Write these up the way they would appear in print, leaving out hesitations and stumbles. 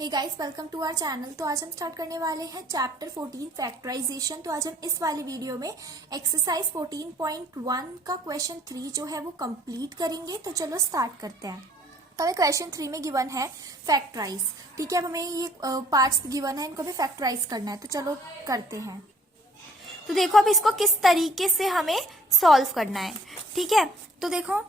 Hey guys, welcome to our channel. तो आज हम स्टार्ट करने वाले हैं चैप्टर 14 फैक्टराइजेशन। तो आज हम इस वाले वीडियो में एक्सरसाइज 14.1 का क्वेश्चन 3 जो है वो कंप्लीट करेंगे। तो चलो स्टार्ट करते हैं। तो हमें क्वेश्चन 3 में गिवन है फैक्टराइज। ठीक है, अब हमें ये पार्ट्स गिवन है, इनको भी फैक्टराइज करना है। तो चलो करते हैं। तो देखो अब इसको किस तरीके से हमें सॉल्व करना है। ठीक है, तो देखो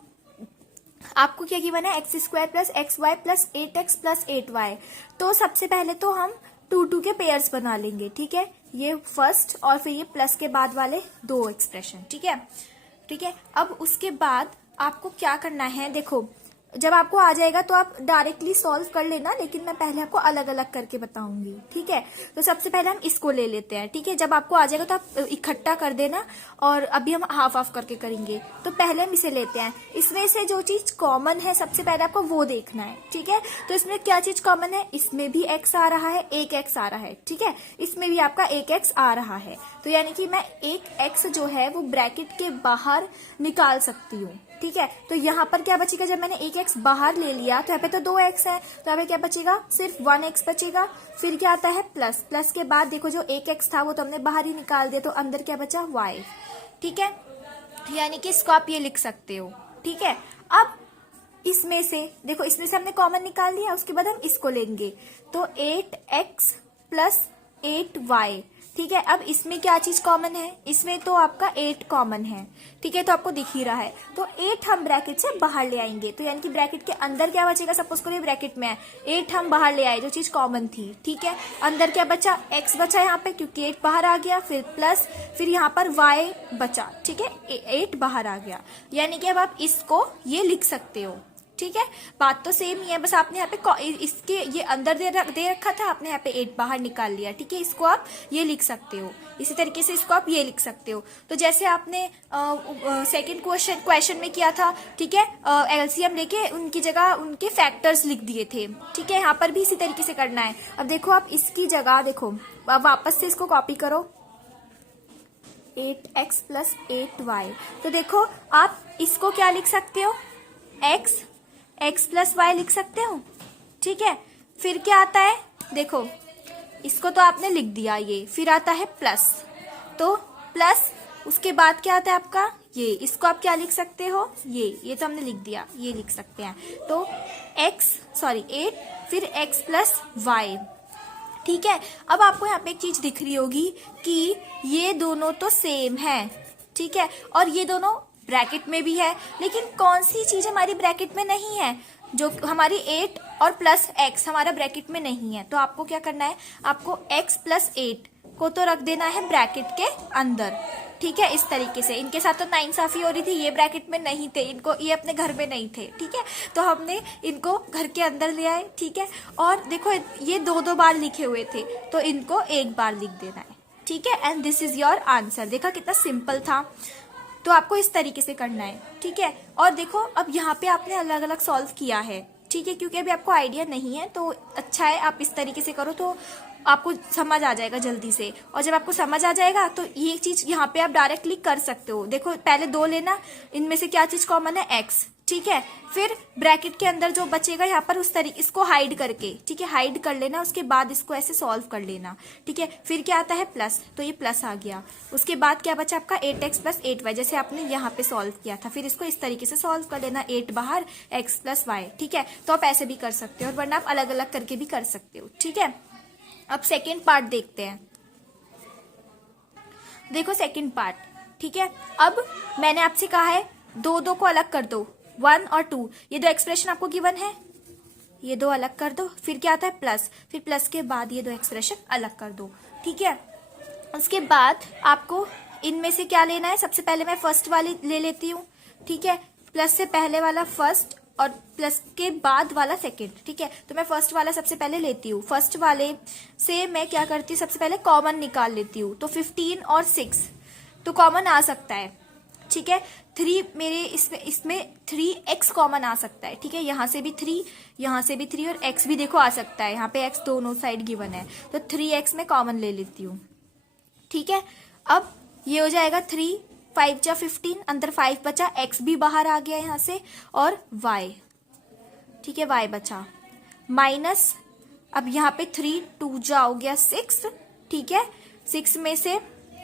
आपको क्या गिवन है, x square plus x y plus 8x plus 8y। तो सबसे पहले तो हम 2 के पेयर्स बना लेंगे। ठीक है, ये फर्स्ट और फिर ये प्लस के बाद वाले दो एक्सप्रेशन। ठीक है, ठीक है। अब उसके बाद आपको क्या करना है, देखो जब आपको आ जाएगा तो आप डायरेक्टली सॉल्व कर लेना, लेकिन मैं पहले आपको अलग अलग करके बताऊंगी। ठीक है, तो सबसे पहले हम इसको ले लेते हैं। ठीक है, जब आपको आ जाएगा तो आप इकट्ठा कर देना, और अभी हम हाफ हाफ करके करेंगे। तो पहले हम इसे लेते हैं। इसमें से जो चीज कॉमन है सबसे पहले आपको वो देखना है। ठीक है, तो इसमें क्या चीज कॉमन है, इसमें भी x आ रहा है, एक x आ रहा है। ठीक है, इसमें भी आपका एक x आ रहा है। तो यानी कि मैं एक x जो है वो ब्रैकेट के बाहर निकाल सकती हूँ। ठीक है, तो यहाँ पर क्या बचेगा, जब मैंने एक x बाहर ले लिया तो यहाँ पे तो 2x है, तो यहाँ पे क्या बचेगा, सिर्फ 1x बचेगा। फिर क्या आता है प्लस, प्लस के बाद देखो जो एक x था वो तो हमने बाहर ही निकाल दिया, तो अंदर क्या बचा y। ठीक है, यानी कि इसको आप ये लिख सकते हो। ठीक है, अब इसमें से देखो, इसमें से हमने कॉमन निकाल लिया, उसके बाद हम इसको लेंगे। तो 8x प्लस 8y। ठीक है, अब इसमें क्या चीज कॉमन है, इसमें तो आपका 8 कॉमन है। ठीक है, तो आपको दिख ही रहा है, तो 8 हम ब्रैकेट से बाहर ले आएंगे। तो यानी कि ब्रैकेट के अंदर क्या बचेगा, सपोज करो ये ब्रैकेट में है, 8 हम बाहर ले आए जो चीज कॉमन थी। ठीक है, अंदर क्या बचा, x बचा यहाँ पे क्योंकि 8 बाहर आ गया, फिर प्लस, फिर यहाँ पर y बचा। ठीक है, 8 बाहर आ गया, यानी कि अब आप इसको ये लिख सकते हो। ठीक है, बात तो सेम ही है, बस आपने यहाँ पे इसके ये अंदर दे रखा था, आपने यहाँ पे 8 बाहर निकाल लिया। ठीक है, इसको आप ये लिख सकते हो, इसी तरीके से इसको आप ये लिख सकते हो। तो जैसे आपने सेकंड क्वेश्चन में किया था, ठीक है, एलसीएम लेके उनकी जगह उनके फैक्टर्स लिख दिए थे। ठीक है, यहाँ पर भी इसी तरीके से करना है। अब देखो आप इसकी जगह देखो, वापस से इसको कॉपी करो, 8x प्लस 8y। तो देखो आप इसको क्या लिख सकते हो, x प्लस वाई लिख सकते हो। ठीक है, फिर क्या आता है, देखो इसको तो आपने लिख दिया ये, फिर आता है प्लस, तो प्लस उसके बाद क्या आता है आपका ये, इसको आप क्या लिख सकते हो, ये तो हमने लिख दिया, ये लिख सकते हैं। तो 8 फिर x प्लस वाई। ठीक है, अब आपको यहाँ पे एक चीज दिख रही होगी कि ये दोनों तो सेम है। ठीक है, और ये दोनों ब्रैकेट में भी है, लेकिन कौन सी चीज हमारी ब्रैकेट में नहीं है, जो हमारी 8 और प्लस x हमारा ब्रैकेट में नहीं है। तो आपको क्या करना है, आपको x प्लस 8 को तो रख देना है ब्रैकेट के अंदर। ठीक है, इस तरीके से। इनके साथ तो नाइंसाफी हो रही थी, ये ब्रैकेट में नहीं थे, इनको ये अपने घर में नहीं थे। ठीक है, तो हमने इनको घर के अंदर ले आए। ठीक है, और देखो ये 2 बार लिखे हुए थे, तो इनको एक बार लिख देना है। ठीक है, and this is your answer. देखा कितना सिंपल था। तो आपको इस तरीके से करना है। ठीक है, और देखो अब यहाँ पे आपने अलग अलग सॉल्व किया है। ठीक है, क्योंकि अभी आपको आइडिया नहीं है, तो अच्छा है आप इस तरीके से करो, तो आपको समझ आ जाएगा जल्दी से। और जब आपको समझ आ जाएगा तो ये चीज यहाँ पे आप डायरेक्टली कर सकते हो। देखो पहले 2 लेना, इनमें से क्या चीज कॉमन है, x। ठीक है, फिर ब्रैकेट के अंदर जो बचेगा यहाँ पर उस तरीके इसको हाइड करके, ठीक है, हाइड कर लेना, उसके बाद इसको ऐसे सॉल्व कर लेना। ठीक है, फिर क्या आता है प्लस, तो ये प्लस आ गया। उसके बाद क्या बचा आपका 8x प्लस 8y, जैसे आपने यहाँ पे सॉल्व किया था। फिर इसको इस तरीके से सॉल्व कर लेना, 8 बाहर x प्लस y। ठीक है, तो आप ऐसे भी कर सकते हो, और वरना आप अलग अलग करके भी कर सकते हो। ठीक है, अब सेकेंड पार्ट देखते हैं। देखो सेकेंड पार्ट। ठीक है, अब मैंने आपसे कहा है 2 को अलग कर दो, 1 और 2, ये 2 एक्सप्रेशन आपको गिवन है, ये 2 अलग कर दो। फिर क्या आता है प्लस, फिर प्लस के बाद ये 2 एक्सप्रेशन अलग कर दो। ठीक है, उसके बाद आपको इनमें से क्या लेना है, सबसे पहले मैं फर्स्ट वाली ले लेती हूँ। ठीक है, प्लस से पहले वाला फर्स्ट और प्लस के बाद वाला सेकंड। ठीक है, तो मैं फर्स्ट वाला सबसे पहले लेती हूँ। फर्स्ट वाले से मैं क्या करती हूँ, सबसे पहले कॉमन निकाल लेती हूँ। तो 15 और 6 तो कॉमन आ सकता है। ठीक है, 3 मेरे इसमें 3x कॉमन आ सकता है। ठीक है, यहाँ से भी 3, यहाँ से भी 3, और x भी देखो आ सकता है, यहाँ पे x दोनों साइड गिवन है, तो 3x में कॉमन ले लेती हूँ। ठीक है, अब ये हो जाएगा 3, 5 जा 15, अंदर 5 बचा, x भी बाहर आ गया यहाँ से, और y। ठीक है, y बचा, माइनस अब यहाँ पे 3 2 जा हो गया 6, ठीक है। 6 में से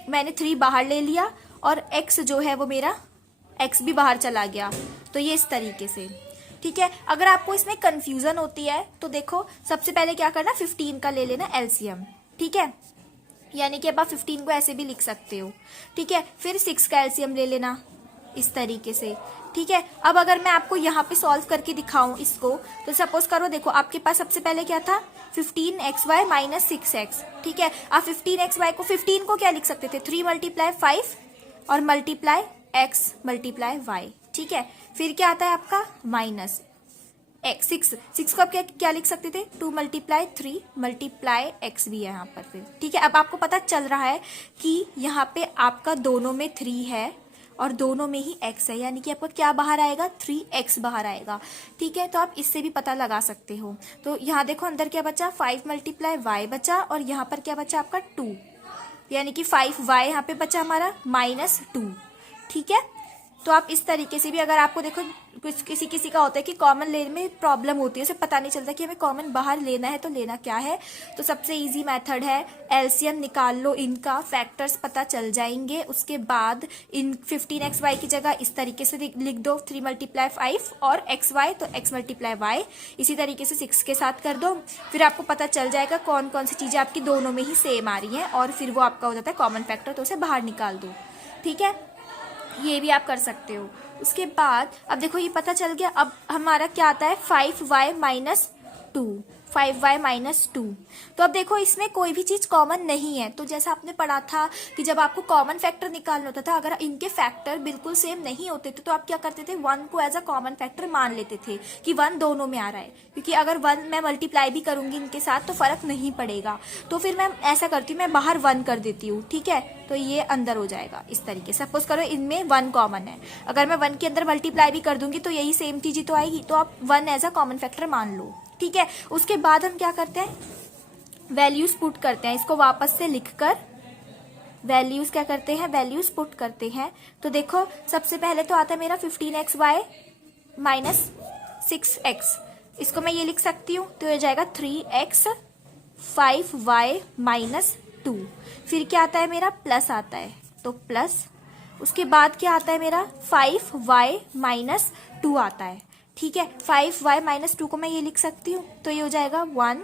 मैंने 3 बाहर ले लिया और x जो है वो मेरा x भी बाहर चला गया, तो ये इस तरीके से, ठीक है। अगर आपको इसमें कंफ्यूजन होती है तो देखो सबसे पहले क्या करना, 15 का ले लेना एलसीएम, ठीक है, यानी कि अब आप 15 को ऐसे भी लिख सकते हो, ठीक है। फिर 6 का एलसीएम ले लेना इस तरीके से, ठीक है। अब अगर मैं आपको यहाँ पे सॉल्व करके दिखाऊं इसको, तो सपोज करो, देखो आपके पास सबसे पहले क्या था, 15xy माइनस 6x, ठीक है। आप 15xy को 15 को क्या लिख सकते थे, 3 मल्टीप्लाई 5 और मल्टीप्लाई x मल्टीप्लाई y, ठीक है। फिर क्या आता है आपका माइनस x, 6 को आप क्या लिख सकते थे, 2 मल्टीप्लाई 3 मल्टीप्लाई x भी है यहाँ पर फिर, ठीक है। अब आपको पता चल रहा है कि यहाँ पे आपका दोनों में 3 है और दोनों में ही x है, यानी कि आपका क्या बाहर आएगा, 3x बाहर आएगा, ठीक है। तो आप इससे भी पता लगा सकते हो। तो यहाँ देखो अंदर क्या बचा, 5 मल्टीप्लाई y बचा और यहाँ पर क्या बचा आपका 2, यानी कि 5y यहाँ पे बचा हमारा -2, ठीक है। तो आप इस तरीके से भी, अगर आपको देखो कुछ किसी का होता है कि कॉमन लेने में प्रॉब्लम होती है, उसे पता नहीं चलता कि हमें कॉमन बाहर लेना है तो लेना क्या है, तो सबसे इजी मेथड है एलसीएम निकाल लो, इनका फैक्टर्स पता चल जाएंगे। उसके बाद इन 15xy की जगह इस तरीके से लिख दो, 3 मल्टीप्लाई 5 और xy तो x मल्टीप्लाई y, इसी तरीके से 6 के साथ कर दो। फिर आपको पता चल जाएगा कौन कौन सी चीजें आपकी दोनों में ही सेम आ रही है और फिर वो आपका हो जाता है कॉमन फैक्टर, तो उसे बाहर निकाल दो, ठीक है। ये भी आप कर सकते हो। उसके बाद अब देखो ये पता चल गया, अब हमारा क्या आता है 5y माइनस 2, 5y माइनस 2। तो अब देखो इसमें कोई भी चीज कॉमन नहीं है, तो जैसा आपने पढ़ा था कि जब आपको कॉमन फैक्टर निकालना होता था, अगर इनके फैक्टर बिल्कुल सेम नहीं होते थे तो आप क्या करते थे, 1 को एज अ कॉमन फैक्टर मान लेते थे कि 1 दोनों में आ रहा है, क्योंकि अगर 1 मैं मल्टीप्लाई भी करूंगी इनके साथ तो फर्क नहीं पड़ेगा। तो फिर मैं ऐसा करती हूँ, मैं बाहर 1 कर देती हूँ, ठीक है, तो ये अंदर हो जाएगा इस तरीके से। सपोज करो इनमें 1 कॉमन है, अगर मैं 1 के अंदर मल्टीप्लाई भी कर दूंगी तो यही सेम चीज ही तो आएगी, तो आप 1 एज अ कॉमन फैक्टर मान लो, ठीक है। उसके बाद हम क्या करते हैं, वैल्यूज पुट करते हैं, इसको वापस से लिखकर वैल्यूज क्या करते हैं, वैल्यूज पुट करते हैं। तो देखो सबसे पहले तो आता है मेरा 15xy माइनस 6x, इसको मैं ये लिख सकती हूँ, तो ये जाएगा 3x 5y माइनस 2। फिर क्या आता है मेरा, प्लस आता है, तो प्लस। उसके बाद क्या आता है मेरा 5y माइनस 2 आता है, ठीक है। 5y माइनस 2 को मैं ये लिख सकती हूँ, तो ये हो जाएगा 1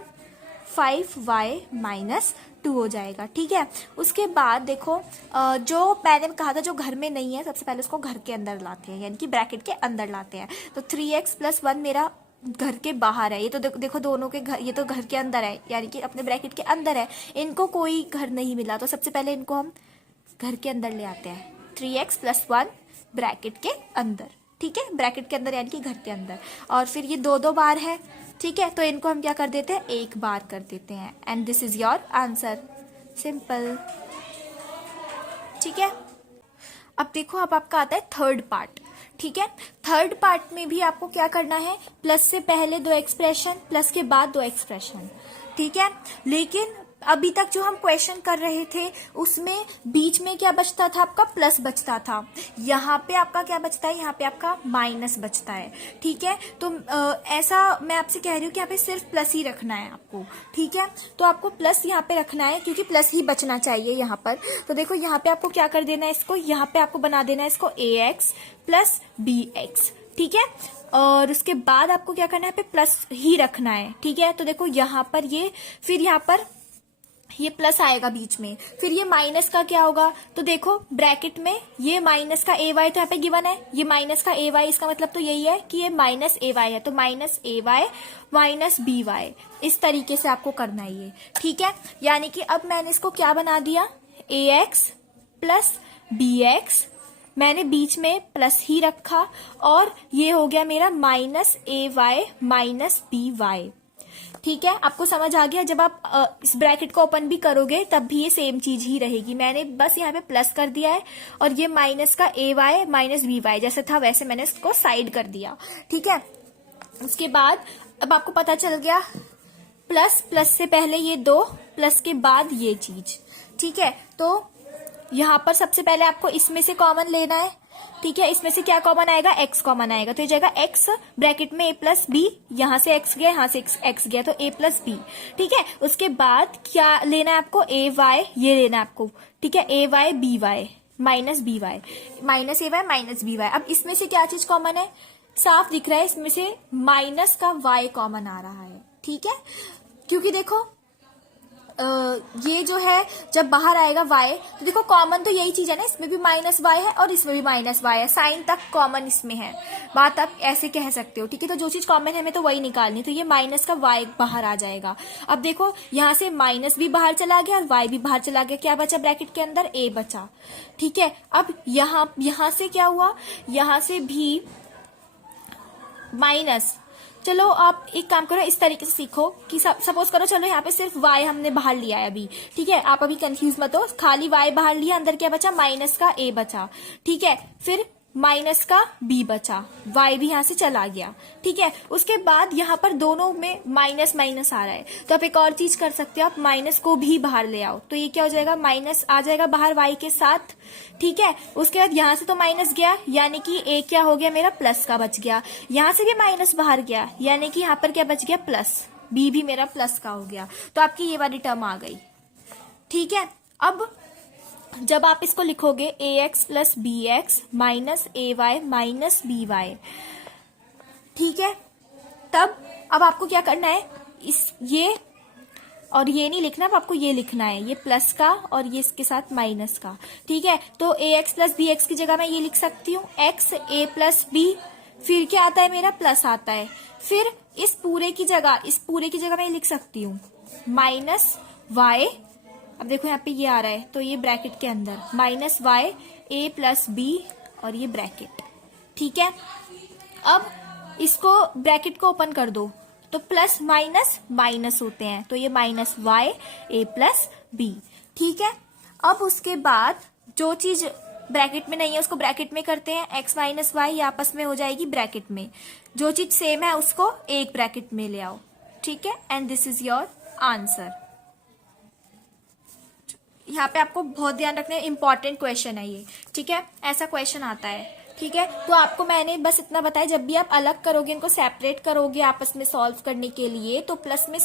5y माइनस 2 हो जाएगा, ठीक है। उसके बाद देखो जो मैंने कहा था जो घर में नहीं है, सबसे पहले उसको घर के अंदर लाते हैं, यानी कि ब्रैकेट के अंदर लाते हैं। तो 3x प्लस 1 मेरा घर के बाहर है, ये तो देखो दोनों के घर, ये तो घर के अंदर है, यानी कि अपने ब्रैकेट के अंदर है, इनको कोई घर नहीं मिला, तो सबसे पहले इनको हम घर के अंदर ले आते हैं, 3x प्लस 1 ब्रैकेट के अंदर, ठीक है, ब्रैकेट के अंदर यानी कि घर के अंदर। और फिर ये 2 बार है, ठीक है, तो इनको हम क्या कर देते हैं, 1 बार कर देते हैं, and this is your answer, simple, ठीक है। अब देखो अब आपका आता है थर्ड पार्ट, ठीक है। थर्ड पार्ट में भी आपको क्या करना है, प्लस से पहले 2 एक्सप्रेशन, प्लस के बाद 2 एक्सप्रेशन, ठीक है। लेकिन अभी तक जो हम क्वेश्चन कर रहे थे उसमें बीच में क्या बचता था, आपका प्लस बचता था, यहाँ पे आपका क्या बचता है, यहाँ पे आपका माइनस बचता है, ठीक है। तो ऐसा मैं आपसे कह रही हूँ कि यहाँ पे सिर्फ प्लस ही रखना है आपको, ठीक है। तो आपको प्लस यहाँ पे रखना है क्योंकि प्लस ही बचना चाहिए यहाँ पर। तो देखो यहाँ पे आपको क्या कर देना है, इसको यहाँ पे आपको बना देना है इसको ax प्लस bx, ठीक है। और उसके बाद आपको क्या करना है, पे प्लस ही रखना है, ठीक है। तो देखो यहाँ पर ये, फिर यहाँ पर ये प्लस आएगा बीच में, फिर ये माइनस का क्या होगा, तो देखो ब्रैकेट में ये माइनस का ay तो यहाँ पे गिवन है, ये माइनस का ay, इसका मतलब तो यही है कि ये माइनस ay है, तो माइनस ay माइनस by, इस तरीके से आपको करना है ये, ठीक है। यानी कि अब मैंने इसको क्या बना दिया, ax प्लस bx, मैंने बीच में प्लस ही रखा, और ये हो गया मेरा माइनस ay माइनस by, ठीक है। आपको समझ आ गया, जब आप इस ब्रैकेट को ओपन भी करोगे तब भी ये सेम चीज ही रहेगी। मैंने बस यहाँ पे प्लस कर दिया है और ये माइनस का ay माइनस by जैसे था वैसे मैंने इसको साइड कर दिया, ठीक है। उसके बाद अब आपको पता चल गया, प्लस प्लस से पहले ये 2, प्लस के बाद ये चीज, ठीक है। तो यहाँ पर सबसे पहले आपको इसमें से कॉमन लेना है, ठीक है, इसमें से क्या कॉमन आएगा, x कॉमन आएगा, तो ये जाएगा x ब्रैकेट में a प्लस बी, यहाँ से x गया, यहाँ से x गया, तो a प्लस बी। ठीक है, उसके बाद क्या लेना है आपको, a y, ये लेना है आपको। ठीक है, a y b y minus B y, minus A Y minus B y. अब इसमें से क्या चीज कॉमन है, साफ दिख रहा है, इसमें से माइनस का y कॉमन आ रहा है। ठीक है, क्योंकि देखो ये जो है जब बाहर आएगा y, तो देखो कॉमन तो यही चीज है ना, इसमें भी माइनस y है और इसमें भी माइनस y है, साइन तक कॉमन इसमें है, बात आप ऐसे कह सकते हो। ठीक है, तो जो चीज कॉमन है हमें तो वही निकालनी, तो ये माइनस का y बाहर आ जाएगा। अब देखो यहाँ से माइनस भी बाहर चला गया और y भी बाहर चला गया, क्या बचा ब्रैकेट के अंदर, a बचा। ठीक है, अब यहाँ से क्या हुआ, यहाँ से भी माइनस। चलो आप एक काम करो, इस तरीके से सीखो कि सपोज करो, चलो यहाँ पे सिर्फ y हमने बाहर लिया है अभी। ठीक है, आप अभी कंफ्यूज मत हो, खाली y बाहर लिया, अंदर क्या बचा, माइनस का a बचा। ठीक है, फिर माइनस का b बचा, y भी यहाँ से चला गया। ठीक है, उसके बाद यहाँ पर दोनों में माइनस माइनस आ रहा है, तो आप एक और चीज कर सकते हो, आप माइनस को भी बाहर ले आओ, तो ये क्या हो जाएगा, माइनस आ जाएगा बाहर y के साथ। ठीक है, उसके बाद यहाँ से तो माइनस गया, यानी कि a क्या हो गया मेरा, प्लस का बच गया, यहाँ से भी माइनस बाहर गया, यानी कि यहाँ पर क्या बच गया, प्लस, b भी मेरा प्लस का हो गया, तो आपकी ये वाली टर्म आ गई। ठीक है, अब जब आप इसको लिखोगे ax plus B X minus ए वाई माइनस बी वाई, ठीक है, तब अब आपको क्या करना है, ये और ये नहीं लिखना, अब आपको ये लिखना है, ये प्लस का और ये इसके साथ माइनस का। ठीक है, तो ax प्लस बी एक्स की जगह मैं ये लिख सकती हूँ x a प्लस बी, फिर क्या आता है मेरा, प्लस आता है, फिर इस पूरे की जगह मैं ये लिख सकती हूँ माइनस y। अब देखो यहाँ पे ये आ रहा है, तो ये ब्रैकेट के अंदर minus y a plus b और ये ब्रैकेट। ठीक है, अब इसको ब्रैकेट को ओपन कर दो, तो प्लस माइनस माइनस होते हैं, तो ये minus y a plus b. ठीक है, अब उसके बाद जो चीज ब्रैकेट में नहीं है उसको ब्रैकेट में करते हैं, x माइनस वाई आपस में हो जाएगी ब्रैकेट में, जो चीज सेम है उसको एक ब्रैकेट में ले आओ। ठीक है, and this is your answer. यहाँ पे आपको बहुत ध्यान रखना है, इंपॉर्टेंट क्वेश्चन है ये। ठीक है, ऐसा क्वेश्चन आता है। ठीक है, तो आपको मैंने बस इतना बताया, जब भी आप अलग करोगे, इनको सेपरेट करोगे आपस में सॉल्व करने के लिए, तो प्लस में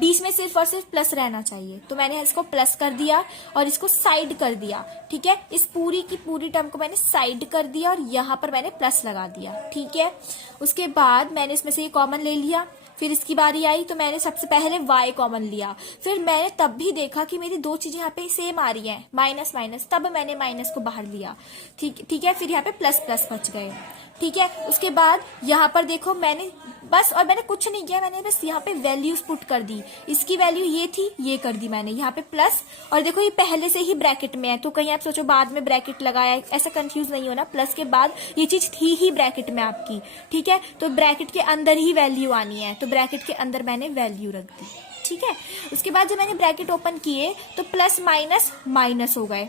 बीच में सिर्फ और सिर्फ प्लस रहना चाहिए, तो मैंने इसको प्लस कर दिया और इसको साइड कर दिया। ठीक है, इस पूरी की पूरी टर्म को मैंने साइड कर दिया और यहाँ पर मैंने प्लस लगा दिया। ठीक है, उसके बाद मैंने इसमें से ये कॉमन ले लिया, फिर इसकी बारी आई तो मैंने सबसे पहले y कॉमन लिया, फिर मैंने तब भी देखा कि मेरी दो चीजें यहाँ पे सेम आ रही हैं, माइनस माइनस, तब मैंने माइनस को बाहर लिया। ठीक है, फिर यहाँ पे प्लस प्लस बच गए। ठीक है, उसके बाद यहाँ पर देखो मैंने बस, और मैंने कुछ नहीं किया, मैंने बस यहाँ पे वैल्यूज पुट कर दी, इसकी वैल्यू ये थी, ये कर दी मैंने यहाँ पे प्लस, और देखो ये पहले से ही ब्रैकेट में है, तो कहीं आप सोचो बाद में ब्रैकेट लगाया, ऐसा कंफ्यूज नहीं होना, प्लस के बाद ये चीज थी ही ब्रैकेट में आपकी। ठीक है, तो ब्रैकेट के अंदर ही वैल्यू आनी है, तो ब्रैकेट के अंदर मैंने वैल्यू रख दी। ठीक है, उसके बाद जब मैंने ब्रैकेट ओपन किए तो प्लस माइनस माइनस हो गए।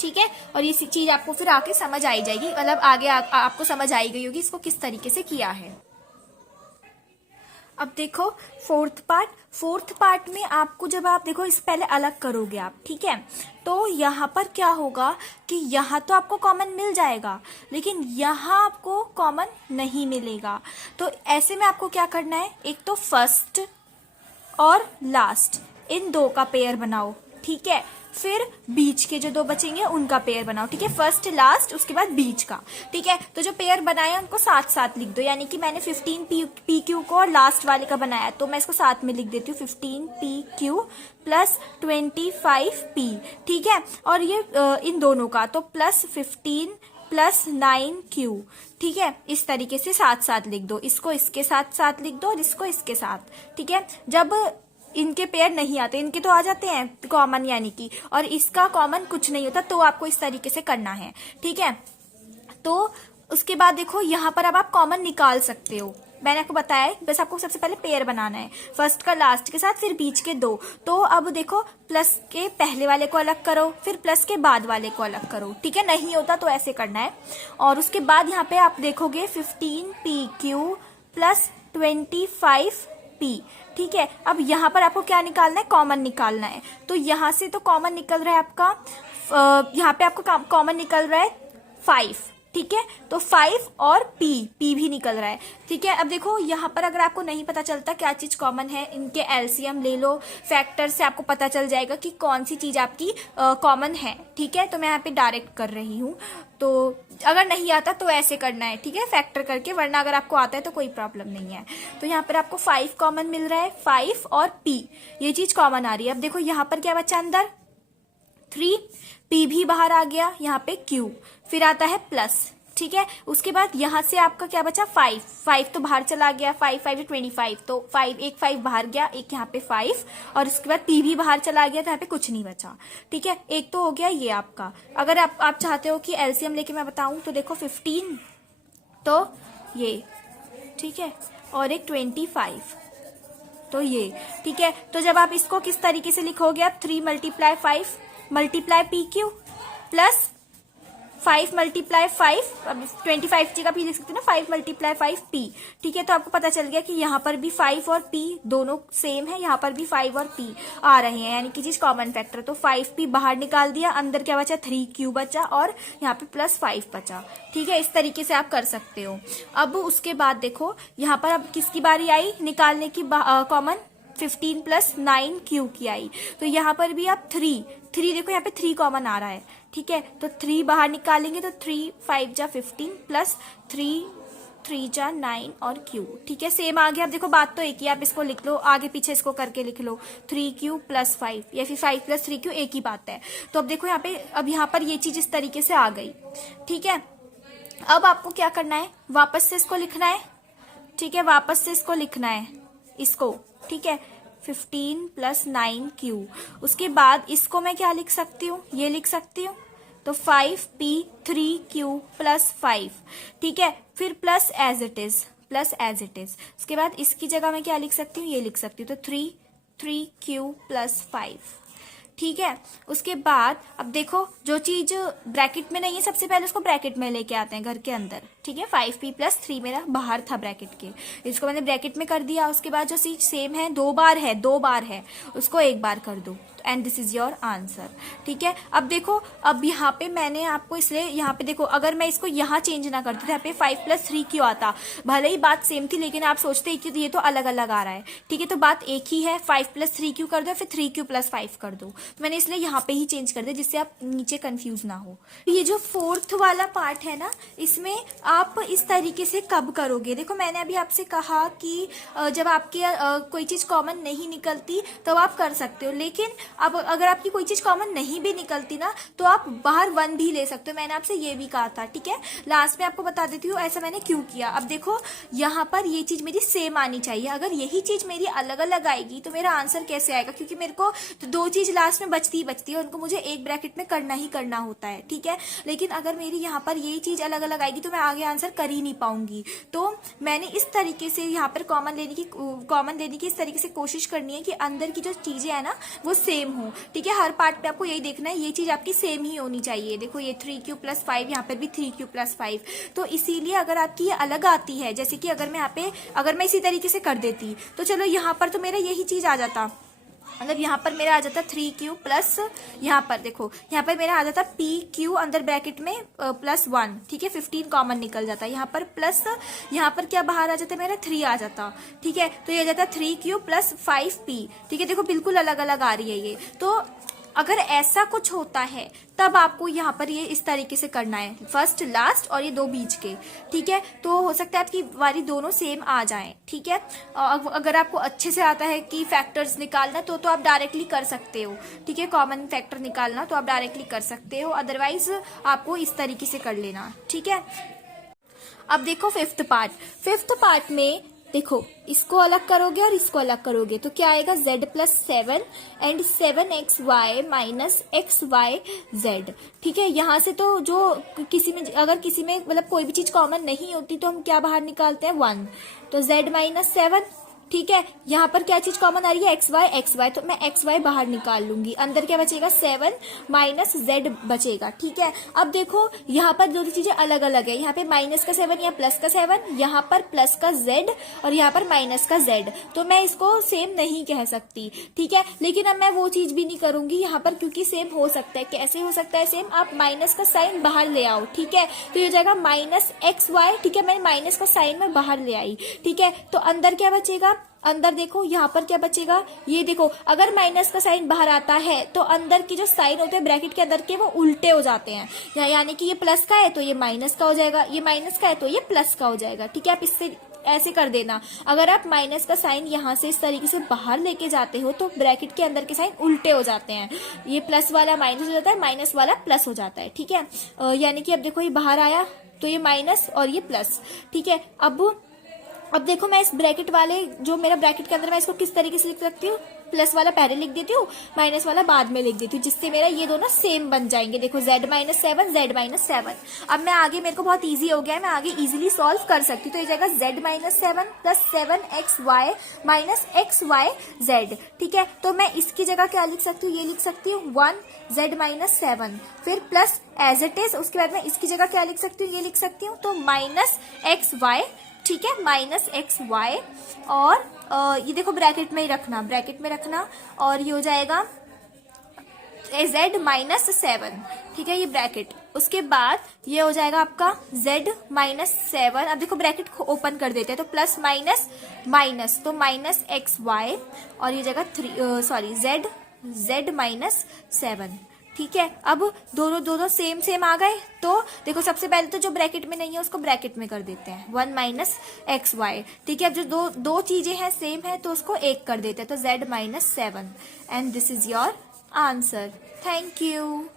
ठीक है, और ये चीज आपको फिर आके समझ आई जाएगी, मतलब आगे आपको समझ आई गई होगी इसको किस तरीके से किया है। अब देखो फोर्थ पार्ट में आपको, जब आप देखो इस पहले अलग करोगे आप, ठीक है, तो यहाँ पर क्या होगा कि यहाँ तो आपको कॉमन मिल जाएगा, लेकिन यहाँ आपको कॉमन नहीं मिलेगा। तो ऐसे में आपको क्या करना है, एक तो फर्स्ट और लास्ट इन दो का पेयर बनाओ। ठीक है, फिर बीच के जो दो बचेंगे उनका पेयर बनाओ। ठीक है, फर्स्ट लास्ट, उसके बाद बीच का। ठीक है, तो जो पेयर बनाया उनको साथ साथ लिख दो, यानी कि मैंने 15 PQ को और लास्ट वाले का बनाया, तो मैं इसको साथ में लिख देती हूँ, 15 PQ प्लस 25 P। ठीक है, और ये इन दोनों का तो प्लस 15 प्लस 9Q। ठीक है, इस तरीके से साथ साथ लिख दो, इसको इसके साथ साथ लिख दो और इसको इसके साथ। ठीक है, जब इनके पेयर नहीं आते, इनके तो आ जाते हैं कॉमन यानी कि, और इसका कॉमन कुछ नहीं होता, तो आपको इस तरीके से करना है। ठीक है, तो उसके बाद देखो यहाँ पर अब आप कॉमन निकाल सकते हो, मैंने आपको बताया है, बस आपको सबसे पहले पेयर बनाना है, फर्स्ट का लास्ट के साथ, फिर बीच के दो। तो अब देखो प्लस के पहले वाले को अलग करो, फिर प्लस के बाद वाले को अलग करो। ठीक है, नहीं होता तो ऐसे करना है। और उसके बाद यहाँ पे आप देखोगे 15 PQ प्लस 25 P। ठीक है, अब यहाँ पर आपको क्या निकालना है, कॉमन निकालना है। तो यहाँ से तो कॉमन निकल रहा है आपका, यहाँ पे आपको कॉमन निकल रहा है 5, ठीक है। तो 5 और p भी निकल रहा है, ठीक है। अब देखो यहाँ पर अगर आपको नहीं पता चलता क्या चीज कॉमन है, इनके एलसीएम ले लो, फैक्टर से आपको पता चल जाएगा कि कौन सी चीज आपकी कॉमन है, ठीक है। तो मैं यहाँ पे डायरेक्ट कर रही हूँ, तो अगर नहीं आता तो ऐसे करना है, ठीक है, फैक्टर करके, वरना अगर आपको आता है तो कोई प्रॉब्लम नहीं है। तो यहाँ पर आपको 5 कॉमन मिल रहा है, 5 और p ये चीज कॉमन आ रही है। अब देखो यहाँ पर क्या बचा अंदर, 3, p भी बाहर आ गया, यहाँ पे q, फिर आता है प्लस, ठीक है। उसके बाद यहाँ से आपका क्या बचा, 5 तो बाहर चला गया, 5 5 25, तो 5 बाहर गया, एक यहाँ पे 5, और इसके बाद p भी बाहर चला गया, तो यहाँ पे कुछ नहीं बचा, ठीक है। एक तो हो गया ये आपका। अगर आप चाहते हो कि एलसीएम लेके मैं बताऊं तो देखो 15, तो ये, ठीक है, और एक 25, तो ये, ठीक है। तो जब आप इसको किस तरीके से लिखोगे, आप 3 × 5 मल्टीप्लाई पी क्यू प्लस 5 × 5, अब 25 जगह भी लिख सकते हैं ना, 5 × 5 p, ठीक है। तो आपको पता चल गया कि यहाँ पर भी 5 और p दोनों सेम है, यहाँ पर भी 5 और p आ रहे हैं, यानी कि चीज कॉमन फैक्टर। तो 5p बाहर निकाल दिया, अंदर क्या बचा, 3q बचा, और यहाँ पे +5 बचा, ठीक है। इस तरीके से आप कर सकते हो। अब उसके बाद देखो यहाँ पर अब किसकी बारी आई निकालने की कॉमन, 15 + 9q की आई। तो यहाँ पर भी आप 3 देखो यहाँ पे 3 कॉमन आ रहा है, ठीक है। तो 3 बाहर निकालेंगे तो 3 5 जा 15 प्लस 3 3 जा 9 और q, ठीक है। सेम आ गया। अब देखो बात तो एक ही, आप इसको लिख लो, आगे पीछे इसको करके लिख लो, 3q + 5 या फिर 5 + 3q, एक ही बात है। तो अब देखो यहाँ पे, अब यहाँ पर ये चीज इस तरीके से आ गई, ठीक है। अब आपको क्या करना है, वापस से इसको लिखना है, ठीक है, वापस से इसको लिखना है इसको, ठीक है, 15 + 9q। उसके बाद इसको मैं क्या लिख सकती हूँ, ये लिख सकती हूँ, तो 5p 3q + 5, ठीक है। फिर प्लस एज इट इज, उसके बाद इसकी जगह मैं क्या लिख सकती हूँ, ये लिख सकती हूँ, तो 3q + 5, ठीक है। उसके बाद अब देखो जो चीज ब्रैकेट में नहीं है, सबसे पहले उसको ब्रैकेट में लेके आते हैं घर के अंदर, ठीक है। 5p + 3 मेरा बाहर था ब्रैकेट के, इसको मैंने ब्रैकेट में कर दिया। उसके बाद जो चीज सेम है, 2 बार है, उसको 1 बार कर दो, and this is your answer, ठीक है। अब देखो, अब यहाँ पे मैंने आपको इसलिए, यहाँ पे देखो, अगर मैं इसको यहाँ चेंज ना करती तो यहाँ पे 5 + 3q आता, भले ही बात सेम थी, लेकिन आप सोचते कि ये तो अलग अलग आ रहा है, ठीक है। तो बात एक ही है, 5 + 3q कर दो, फिर 3q + 5 कर दो। तो मैंने इसलिए यहाँ पे ही चेंज कर दिया, जिससे आप नीचे कंफ्यूज ना हो। ये जो 4th वाला पार्ट है ना, इसमें आप इस तरीके से कब करोगे, देखो मैंने अभी आपसे कहा कि जब आपकी कोई चीज कॉमन नहीं निकलती तब आप कर सकते हो, लेकिन अब अगर आपकी कोई चीज कॉमन नहीं भी निकलती ना, तो आप बाहर 1 भी ले सकते हो, मैंने आपसे ये भी कहा था, ठीक है। लास्ट में आपको बता देती हूँ ऐसा मैंने क्यों किया। अब देखो यहाँ पर ये चीज मेरी सेम आनी चाहिए, अगर यही चीज मेरी अलग अलग आएगी तो मेरा आंसर कैसे आएगा, क्योंकि मेरे को तो 2 चीज लास्ट में बचती है, उनको मुझे एक ब्रैकेट में करना ही करना होता है, ठीक है। लेकिन अगर मेरी यहाँ पर यही चीज अलग अलग आएगी तो मैं आगे आंसर कर ही नहीं पाऊंगी। तो मैंने इस तरीके से यहाँ पर कॉमन लेने की इस तरीके से कोशिश करनी है कि अंदर की जो चीजें है ना वो सेम हो, ठीक है। हर पार्ट पे आपको यही देखना है, ये चीज आपकी सेम ही होनी चाहिए। देखो ये 3q + 5, यहाँ पर भी 3q + 5, तो इसीलिए अगर आपकी ये अलग आती है, जैसे कि अगर मैं इसी तरीके से कर देती तो चलो यहाँ पर तो मेरा यही चीज आ जाता, अगर यहाँ पर मेरा आ जाता 3q प्लस, यहाँ पर देखो यहाँ पर मेरा आ जाता pq अंदर ब्रैकेट में +1, ठीक है, 15 कॉमन निकल जाता है, यहाँ पर प्लस, यहाँ पर क्या बाहर आ जाता है मेरा 3 आ जाता, ठीक है। तो ये आ जाता 3q + 5p, ठीक है। देखो बिल्कुल अलग अलग आ रही है ये। तो अगर ऐसा कुछ होता है तब आपको यहाँ पर ये इस तरीके से करना है, फर्स्ट लास्ट और ये 2 बीच के, ठीक है। तो हो सकता है आपकी बारी दोनों सेम आ जाएं, ठीक है। अगर आपको अच्छे से आता है कि फैक्टर्स निकालना तो आप डायरेक्टली कर सकते हो, ठीक है। कॉमन फैक्टर निकालना तो आप डायरेक्टली कर सकते हो, अदरवाइज आपको इस तरीके से कर लेना, ठीक है। अब देखो 5th पार्ट में देखो इसको अलग करोगे और इसको अलग करोगे तो क्या आएगा, z + 7 एंड 7xy - xyz, ठीक है। यहाँ से तो जो अगर किसी में मतलब कोई भी चीज कॉमन नहीं होती तो हम क्या बाहर निकालते हैं, 1, तो z - 7 ठीक है। यहाँ पर क्या चीज कॉमन आ रही है, एक्स वाई, तो मैं एक्स वाई बाहर निकाल लूंगी, अंदर क्या बचेगा 7 माइनस जेड बचेगा। ठीक है, अब देखो यहाँ पर दोनों चीजें अलग अलग है, यहाँ पे माइनस का 7 या प्लस का 7, यहाँ पर प्लस का जेड और यहाँ पर माइनस का जेड, तो मैं इसको सेम नहीं कह सकती। ठीक है, लेकिन अब मैं वो चीज भी नहीं करूंगी यहाँ पर, क्योंकि सेम हो सकता है। कैसे हो सकता है सेम, आप माइनस का साइन बाहर ले आओ। ठीक है, तो ये हो जाएगा माइनस एक्स वाई। ठीक है, मैंने माइनस का साइन में बाहर ले आई। ठीक है, तो अंदर क्या बचेगा, अंदर देखो यहाँ पर क्या बचेगा, ये देखो अगर माइनस का साइन बाहर आता है तो अंदर की जो साइन होते हैं ब्रैकेट के अंदर के वो उल्टे हो जाते हैं, यानी कि ये प्लस का है तो ये माइनस का हो जाएगा, ये माइनस का है तो ये प्लस का हो जाएगा। ठीक है, आप इससे ऐसे कर देना। अगर आप माइनस का साइन यहाँ से इस तरीके से बाहर लेके जाते हो तो ब्रैकेट के अंदर के साइन उल्टे हो जाते हैं, ये प्लस वाला माइनस हो जाता है, माइनस वाला प्लस हो जाता है। ठीक है, यानी कि अब देखो ये बाहर आया तो ये माइनस और ये प्लस। ठीक है, अब देखो मैं इस ब्रैकेट वाले जो मेरा ब्रैकेट के अंदर, मैं इसको किस तरीके से लिख सकती हूँ, प्लस वाला पहले लिख देती हूँ, माइनस वाला बाद में लिख देती हूँ, जिससे मेरा ये दोनों सेम बन जाएंगे। देखो z माइनस 7, z माइनस 7। अब मैं आगे, मेरे को बहुत इजी हो गया है, मैं आगे इजीली सॉल्व कर सकती हूँ। तो ये जाएगा z minus 7 plus 7xy minus xyz। ठीक है, तो मैं इसकी जगह क्या लिख सकती हूँ, ये लिख सकती हूँ 1z माइनस 7, फिर प्लस एज इट इज, उसके बाद मैं इसकी जगह क्या लिख सकती हूँ, ये लिख सकती हूँ, तो माइनस xy। ठीक है, माइनस xy, और ये देखो ब्रैकेट में ही रखना, ब्रैकेट में रखना, और ये हो जाएगा z माइनस 7। ठीक है, ये ब्रैकेट, उसके बाद ये हो जाएगा आपका z माइनस 7। अब देखो ब्रैकेट ओपन कर देते हैं, तो प्लस माइनस माइनस, तो माइनस xy, और ये जगह z माइनस 7। ठीक है, अब दोनों सेम आ गए। तो देखो सबसे पहले तो जो ब्रैकेट में नहीं है उसको ब्रैकेट में कर देते हैं, 1 माइनस एक्स वाई। ठीक है, अब जो दो चीजें हैं सेम है तो उसको एक कर देते हैं, तो z minus 7, and this is your answer. Thank you.